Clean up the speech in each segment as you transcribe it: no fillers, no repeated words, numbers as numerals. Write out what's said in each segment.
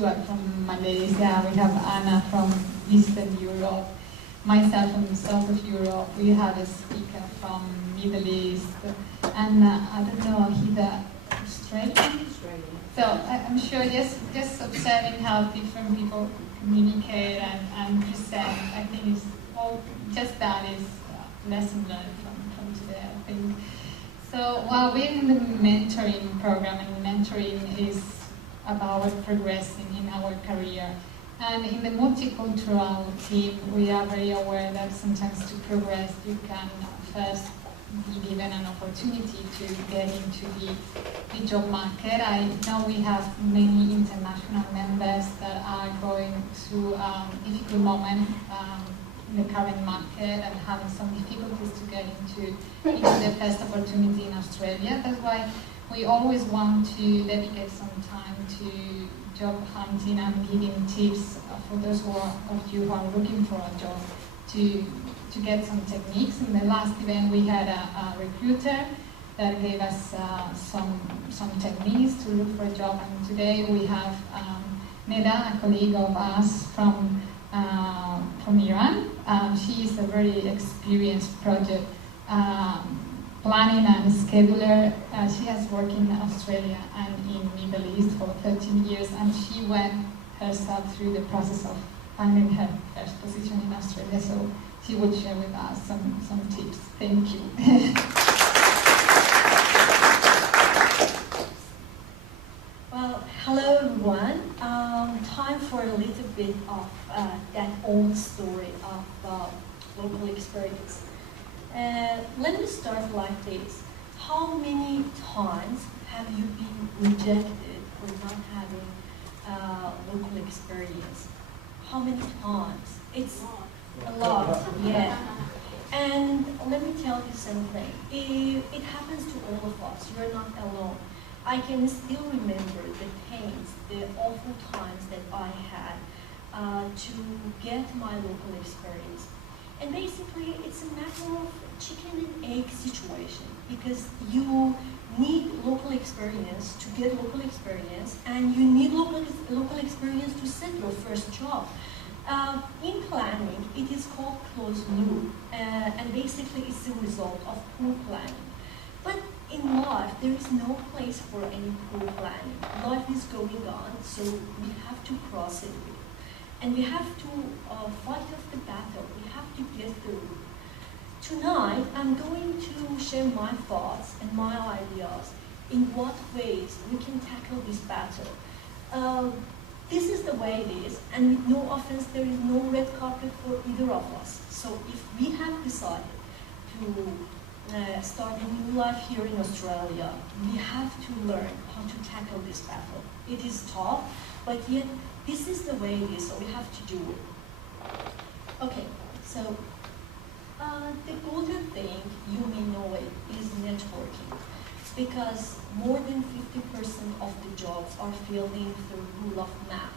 Stuart from Malaysia, we have Anna from Eastern Europe, myself from the south of Europe, we have a speaker from Middle East, and I don't know, he's Australian? So I'm sure just observing how different people communicate and present, I think it's all, just that is lesson learned from today, I think. So while we're in the mentoring program, and mentoring is about progressing in our career, and in the multicultural team, we are very aware that sometimes to progress, you can first be given an opportunity to get into the job market. I know we have many international members that are going through a difficult moment in the current market and having some difficulties to get into the first opportunity in Australia. That's why we always want to dedicate some time to job hunting and giving tips for those of you who are looking for a job to get some techniques. In the last event we had a recruiter that gave us some techniques to look for a job, and today we have Neda, a colleague of us from Iran. She is a very experienced project planning and scheduler. She has worked in Australia and in Middle East for 13 years, and she went herself through the process of finding her first position in Australia. So she would share with us some tips. Thank you. Well, hello everyone. Time for a little bit of that old story of local experience. Let me start like this. How many times have you been rejected for not having local experience? How many times? It's a lot, yeah. And let me tell you something. It happens to all of us. You're not alone. I can still remember the pains, the awful times that I had to get my local experience. And basically, it's a matter of chicken and egg situation, because you need local experience to get local experience, and you need local experience to set your first job. In planning, it is called closed loop, and basically it's the result of poor planning. But in life, there is no place for any poor planning. Life is going on, so we have to cross it with. And we have to fight off the battle. We have to get through. Tonight, I'm going to share my thoughts and my ideas in what ways we can tackle this battle. This is the way it is, and with no offense, there is no red carpet for either of us. So if we have decided to start a new life here in Australia, we have to learn how to tackle this battle. It is tough, but yet this is the way it is, so we have to do it. Okay, so the golden thing, you may know it, is networking. Because more than 50% of the jobs are filled in through rule of math.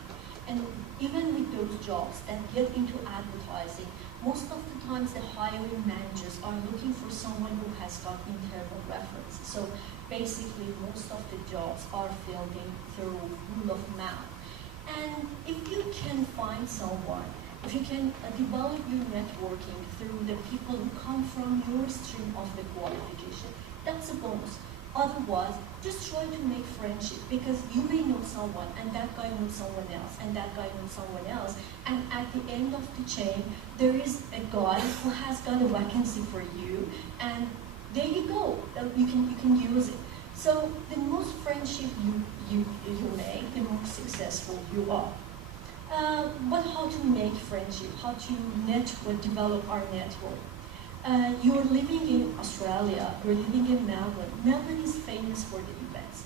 And even with those jobs that get into advertising, most of the times the hiring managers are looking for someone who has got internal reference. So basically most of the jobs are filled in through rule of math. And if you can find someone, if you can develop your networking through the people who come from your stream of the qualification, that's a bonus. Otherwise, just try to make friendship, because you may know someone, and that guy knows someone else, and that guy knows someone else, and at the end of the chain, there is a guy who has got a vacancy for you, and there you go. You can use it. So the most friendship you make, the more successful you are. But how to make friendship? How to develop our network? You're living in Australia, you're living in Melbourne. Melbourne is famous for the events.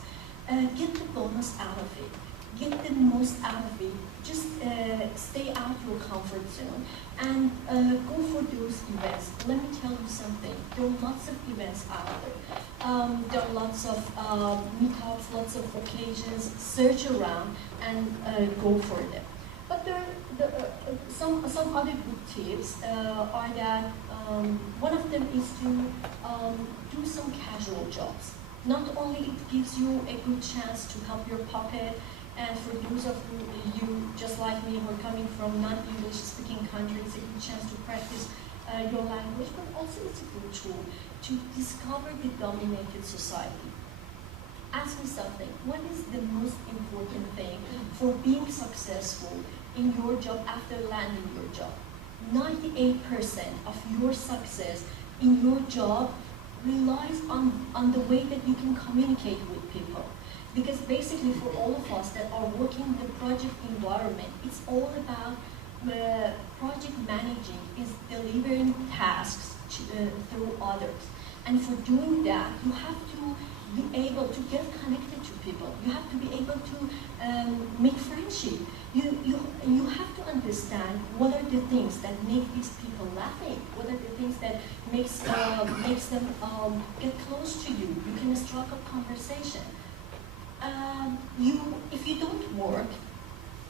Get the bonus out of it. Get the most out of it. Just stay out your comfort zone and go for those events. Let me tell you something. There are lots of events out there. There are lots of meetups, lots of occasions. Search around and go for them. But there are some other good tips are that one of them is to do some casual jobs. Not only it gives you a good chance to help your pocket, And for those of you, just like me, who are coming from non-English speaking countries, it's a good chance to practice your language, but also it's a good tool to discover the dominated society. Ask me something, what is the most important thing for being successful in your job after landing your job? 98% of your success in your job relies on the way that you can communicate with people. Because basically for all of us that are working in the project environment, it's all about project managing, is delivering tasks through others. And for doing that, you have to be able to get connected to people. You have to be able to make friendship. You have to understand what are the things that make these people laughing. What are the things that makes them get close to you. You can strike up conversation. If you don't work,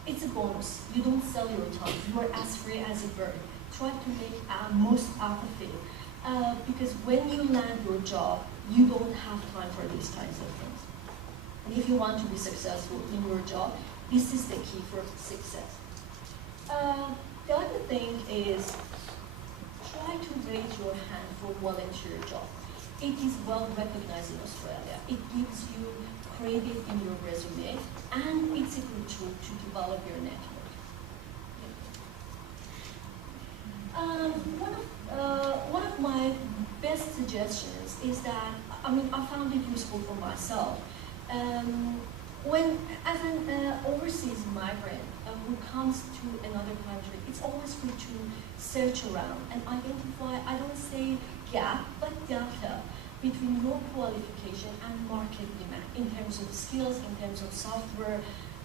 it's a bonus. You don't sell your time. You are as free as a bird. Try to make most out of it. Because when you land your job, you don't have time for these kinds of things. And if you want to be successful in your job, this is the key for success. The other thing is, try to raise your hand for volunteer job. It is well recognized in Australia. It gives you credit in your resume, and it's a good tool to develop your network. One of my best suggestions is that, I found it useful for myself. As an overseas migrant who comes to another country, it's always good to search around and identify, I don't say gap, but delta between your qualification and market demand in terms of skills, in terms of software.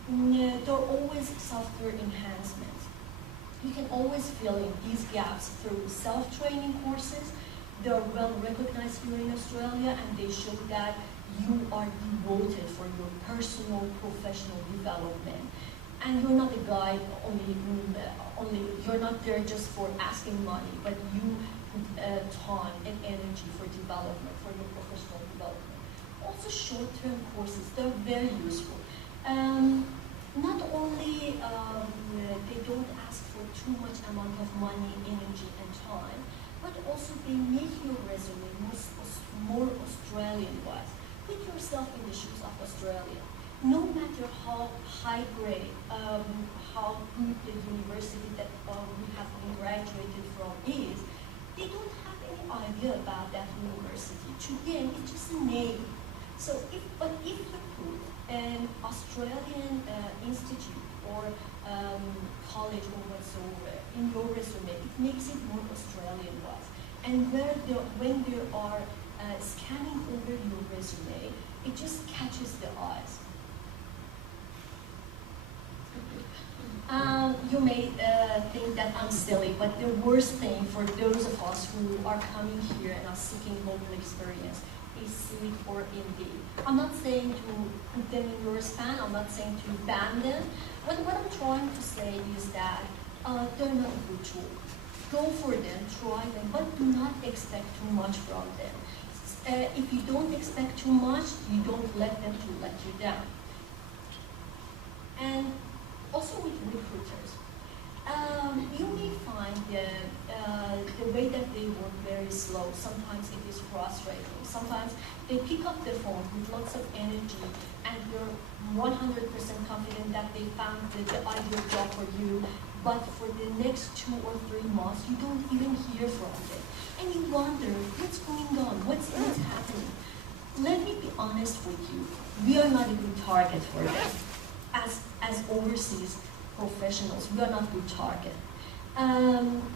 There are always software enhancements. You can always fill in these gaps through self-training courses. They are well recognized here in Australia, and they show that you are devoted for your personal, professional development. And you're not a guide only you're not there just for asking money, but you put time and energy for development, for your professional development. Also short-term courses, they're very useful. Not only they don't ask for too much amount of money, energy, and time, but also they make your resume more Australian-wise. Put yourself in the shoes of Australia. No matter how high grade, how good the university that we have been graduated from is, they don't have any idea about that university. To them, it's just a name. So if you put an Australian institute or college or whatsoever in your resume, it makes it more Australian-wise. And when they are scanning over your resume, it just catches the eyes. You may think that I'm silly, but the worst thing for those of us who are coming here and are seeking local experience is Seek or Indeed. I'm not saying to put them in your spam, I'm not saying to ban them. What I'm trying to say is that they're not a good tool. Go for them, try them, but do not expect too much from them. If you don't expect too much, you don't let them to let you down. And also with recruiters, you may find the way that they work very slow. Sometimes it is frustrating. Sometimes they pick up the phone with lots of energy and you're 100% confident that they found the ideal job for you, but for the next 2 or 3 months, you don't even hear from them. And you wonder, what's going on? What's happening? Let me be honest with you. We are not a good target for them. As overseas professionals, we are not good target.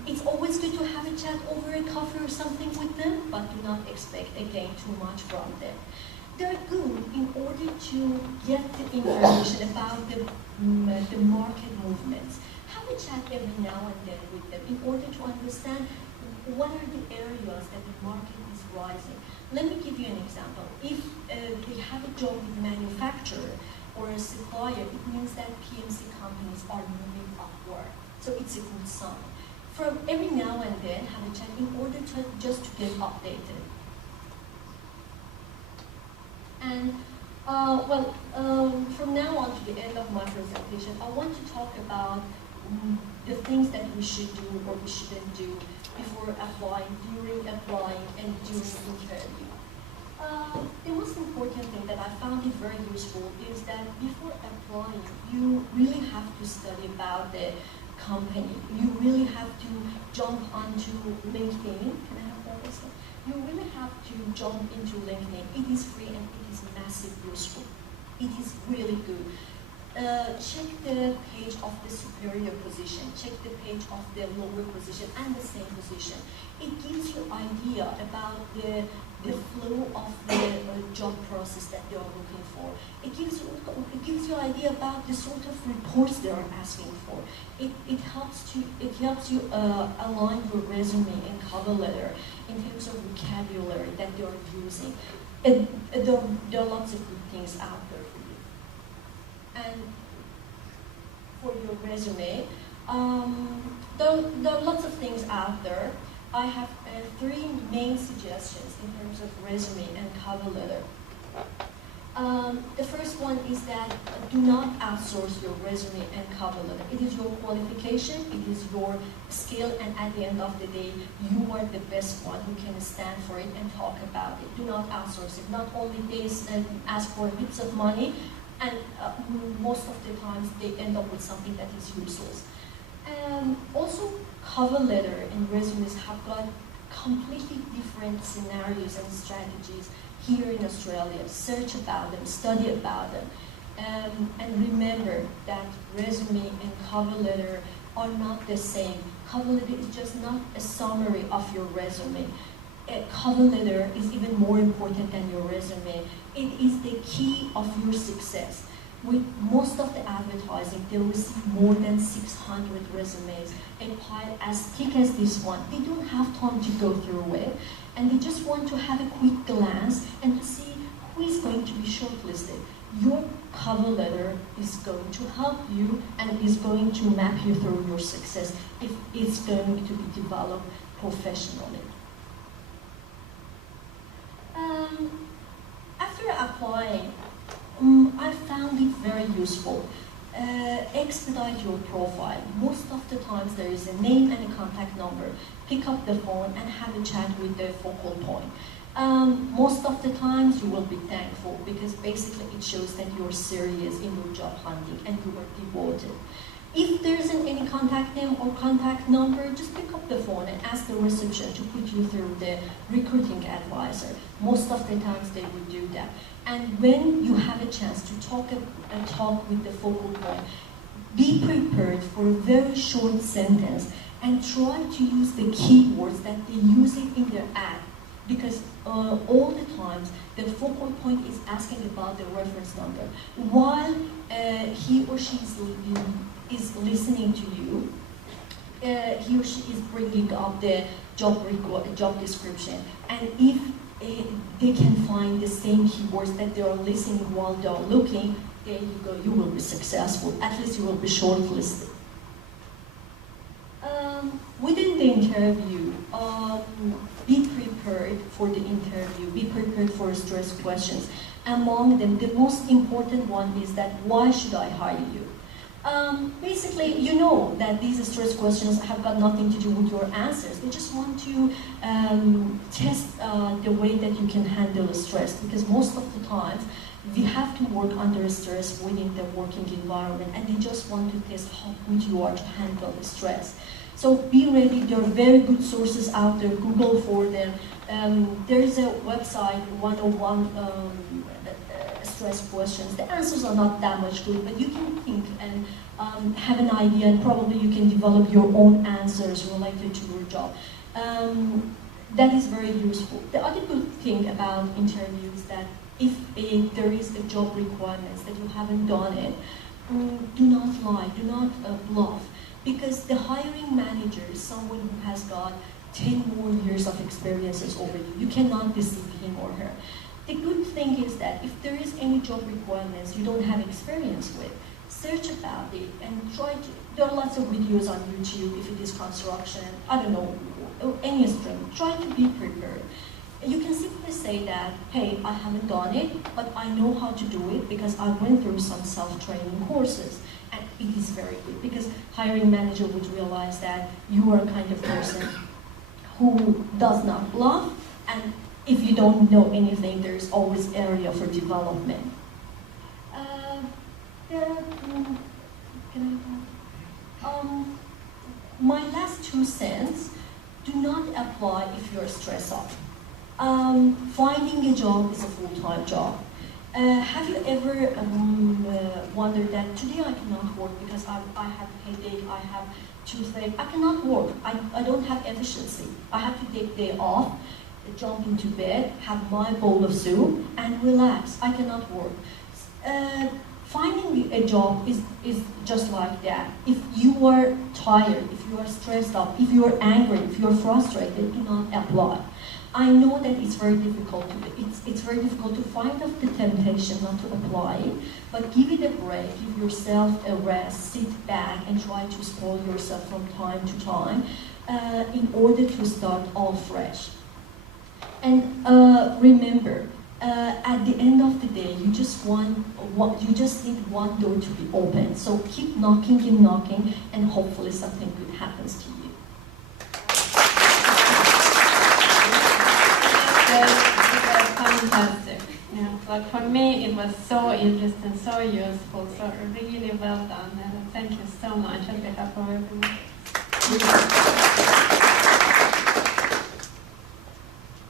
It's always good to have a chat over a coffee or something with them, but do not expect, again, too much from them. They're good in order to get the information about the market movements. Have a chat every now and then with them in order to understand what are the areas that the market is rising. Let me give you an example. If they have a job with manufacturer or a supplier, it means that PMC companies are moving upward. So it's a good sign. From every now and then, have a chat in order to just to get updated. And from now on to the the end of my presentation, I want to talk about the things that we should do or we shouldn't do before applying, during applying, and during interview. The most important thing that I found it very useful is that before applying, you really have to study about the company. You really have to jump onto LinkedIn. Can I have that also? You really have to jump into LinkedIn. It is free and it is massively useful. It is really good. Check the page of the superior position, check the page of the lower position and the same position. It gives you idea about the flow of the job process that they are looking for. It gives you idea about the sort of reports they are asking for. It helps you align your resume and cover letter in terms of vocabulary that they are using. There are lots of good things out there for you. And for your resume, there are lots of things out there. I have 3 main suggestions in terms of resume and cover letter. The first one is that do not outsource your resume and cover letter. It is your qualification, it is your skill, and at the end of the day, you are the best one who can stand for it and talk about it. Do not outsource it. Not only this and ask for bits of money, and most of the times they end up with something that is useless. Also, cover letter and resumes have got completely different scenarios and strategies here in Australia. Search about them, study about them, and remember that resume and cover letter are not the same. Cover letter is just not a summary of your resume. A cover letter is even more important than your resume. It is the key of your success. With most of the advertising, they receive more than 600 resumes, a pile as thick as this one. They don't have time to go through it, and they just want to have a quick glance and to see who is going to be shortlisted. Your cover letter is going to help you and is going to map you through your success if it's going to be developed professionally. After applying, I found it very useful. Expedite your profile. Most of the times there is a name and a contact number. Pick up the phone and have a chat with the focal point. Most of the times you will be thankful because basically it shows that you're serious in your job hunting and you are devoted. If there isn't any contact name or contact number, just pick up the phone and ask the reception to put you through the recruiting advisor. Most of the times they will do that. And when you have a chance to talk with the focal point, be prepared for a very short sentence and try to use the keywords that they use it in their ad. Because all the times the focal point is asking about the reference number. While he or she is listening to you, he or she is bringing up the job description. And if they can find the same keywords that they are listening while they are looking, there you go, you will be successful. At least you will be shortlisted. Within the interview, be prepared for the interview, be prepared for stress questions. Among them, the most important one is that, why should I hire you? Basically, you know that these stress questions have got nothing to do with your answers. They just want to test the way that you can handle stress, because most of the times we have to work under stress within the working environment, and they just want to test how good you are to handle the stress. So be ready. There are very good sources out there. Google for them. There is a website, 101 stress questions. The answers are not that much good, but you can think and have an idea, and probably you can develop your own answers related to your job. That is very useful. The other good thing about interviews is that if there is a job requirements that you haven't done it, do not lie, do not bluff. Because the hiring manager is someone who has got 10 more years of experiences over you. You cannot deceive him or her. The good thing is that if there is any job requirements you don't have experience with, search about it and try to, there are lots of videos on YouTube if it is construction, I don't know, any stream. Try to be prepared. You can simply say that, hey, I haven't done it, but I know how to do it because I went through some self-training courses. And it is very good because hiring manager would realize that you are a kind of person who does not bluff, and if you don't know anything, there's always area for development. My last 2 cents do not apply if you're stressed out. Finding a job is a full-time job. Have you ever wondered that today I cannot work because I have headache, I have toothache, I cannot work, I don't have efficiency. I have to take day off, jump into bed, have my bowl of soup, and relax. I cannot work. Finding a job is just like that. If you are tired, if you are stressed out, if you are angry, if you are frustrated, do not apply. I know that it's very difficult to fight off the temptation not to apply it, but give it a break, give yourself a rest, sit back and try to spoil yourself from time to time in order to start all fresh. And remember, at the end of the day, you just need one door to be open. So keep knocking and knocking, and hopefully something good happens to you. Fantastic. Yeah, but for me it was so interesting, so useful, so really well done. And thank you so much on behalf of everyone.